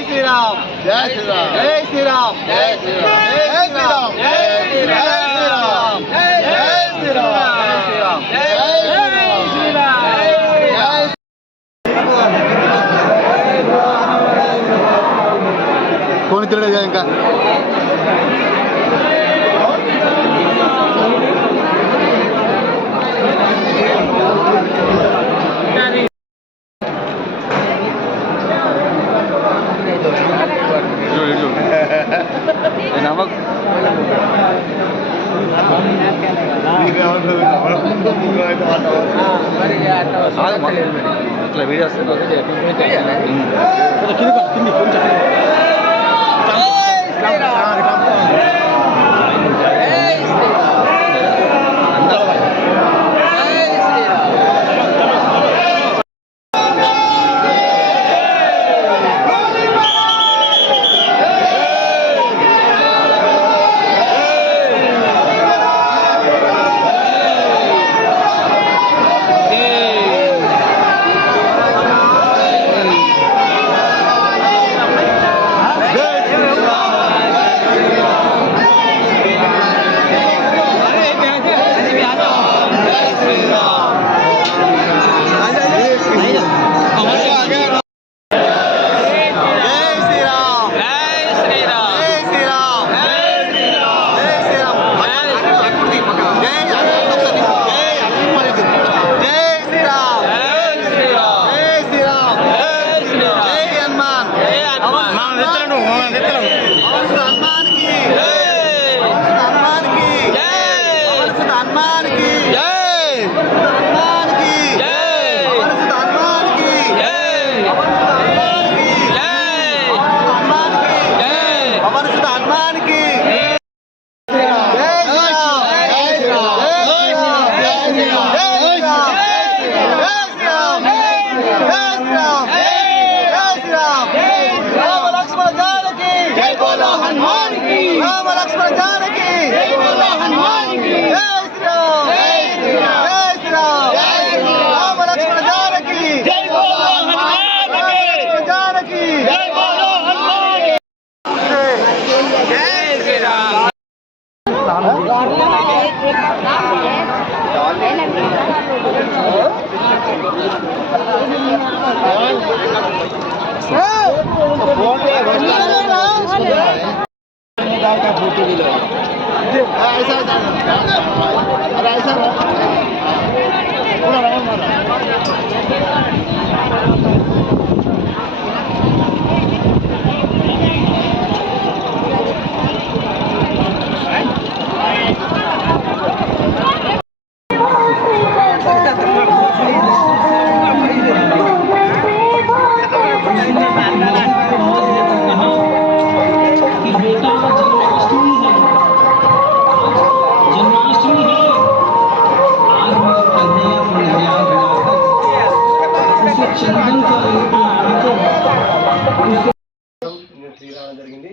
జై శ్రీరామ్ జై శ్రీరామ్ జై శ్రీరామ్ జై శ్రీరామ్ జై శ్రీరామ్ జై శ్రీరామ్ జై శ్రీరామ్ కోని తిరగదు ఇంకా అట్లా వీడియోస్ కింది కొంచెం நிறுத்தலாம். lợn hả? ऐसा ऐसा ऐसा జరిగింది.